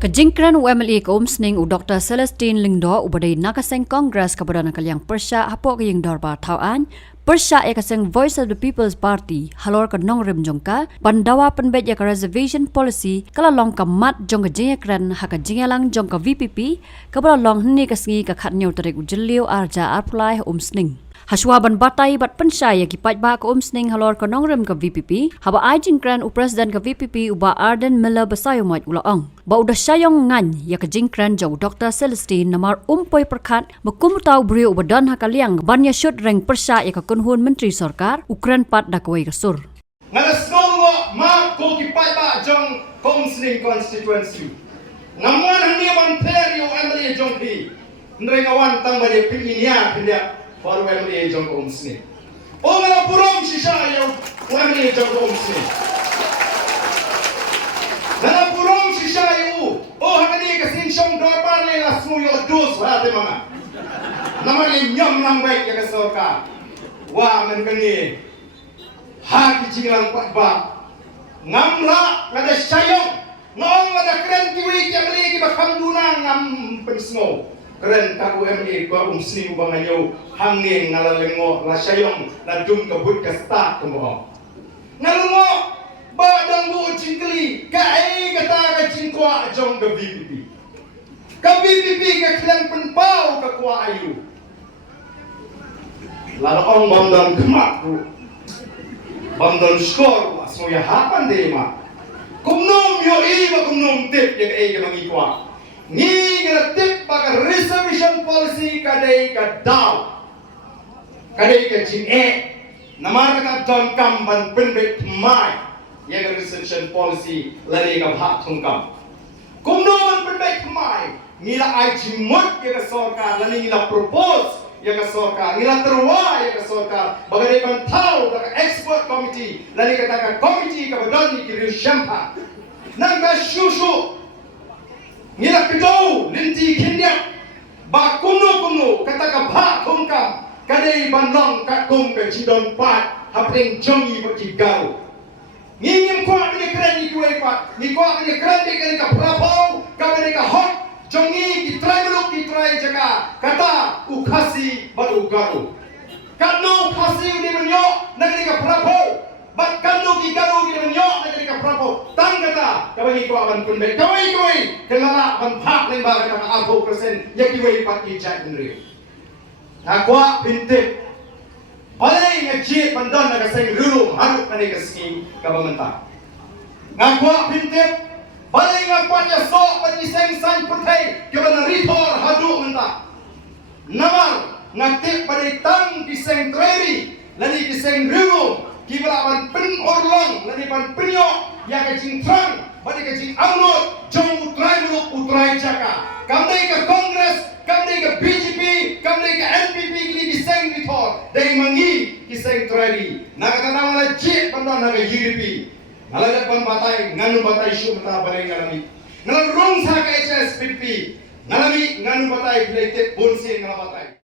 Kejingkran UMLE ke Umsning u Dr. Celestine Lingdo ubadai nakaseng Kongres kepada nakaliang Persya hapok ke yang dorba tauan Persya ekaseng Voice of the People's Party halor ke nong rem jongka bandawa penbet ya ke reservation policy kala long ke mat jong ke jingkran haka jingalang jong ke VPP kepada long hni kesengi ke khatnyau tarik ujeliu arja arpulai Umsning. Haswa ban batai bat pensai ki pajba ke Umsning halor ke nongrem ke VPP haba ajingkran u presiden ke VPP uba Arden Miller besayumat ulaong ba udah sayong ngan ya ke jingkran jau Dr. Celestine namar umpoi perkat mekum tau beri ubadan hakaliang banya syut reng Persya ya ke kunhun menteri sarkar ukran pat dakwai kesur ngalas ngolwo ma ko ki pajba jong Umsning constituency ngamuan hni man perio emri jong pi ndrengawan tang bade piminia pindia baru MLA jong Umsning. Oh mana purom sisa yang MLA jong Umsning. Mana purom sisa yang oh hakani kasing song dorbar le lasmu yo dos hati mama. Nama le nyam lang baik ya kesorka. Wah menkeni hati jinglang patba. Ngamla ngada sayong. Ngong ngada keren kiwi MLA ki bakam duna ngam pensno. Keren kaku MLA gua Umsning bangayo hanging ngalalengo la sayong la dum kabut ka sta kemo ngalungo ba dang bu jingkli ka ai kata ka jingkwa jong ka VPP ka klang penpau ka kwa ayu la ong bandang kemak ku bandang skor aso ya hapan de ma kumnom yo i ba kumnom tip ya ai ka mangikwa ni ngertip pakai reservation policy kadai ka daw kadai ka jine namar ka don kam ban penbet mai yang reservation policy lari ka hak tungkam kumno ban penbet mai nila ai jimut ya ka sarkar lani nila propose ya ka sarkar nila terwa ya ka sarkar bagai ban tahu ka expert committee lani ka ta committee ka badan ni ki shampa nang ka shushu nila kedau linti kinyak ba kumno kata ka bha tungkam kadai bandong ka kum ka chidon pat hapeng jongi baki gau ngingim kwa ni keren ni kuai pat ni kwa ni keren ni ka prapau ka ni ka hot jongi ki try jaka kata ukhasi badu garu kanu khasi ni menyo nagri ka prapau bat kanu ki garu ki menyo nagri ka prapau tang kata kabagi kwa ban kunbe kawai kelala ban phak leng ba kata abu persen yakiwai pat ki jat nri Aqua pintip balai ngajit bandon na kasing rulong harap na nikaski kabamanta ngakwa pintip balai ngakwa niya so paniseng san putay kaba na ritor hadu menta namar ngatip balai tang kiseng treri lani kiseng rulong kibalaman pen orlong lani pan penyo ya kajing trang bali kajing aunot jong utray jaka kamdai ka kongres kamdai ka BJP kamdai ka NPP kini kiseng ritor dai mangi kiseng treri nakatana wala jit pandon naga UDP nalagat pan batay nganu batay syu mata balay ngalami ngalan rong sa ka HSPP ngalami nganu batay related bonsin ngala batay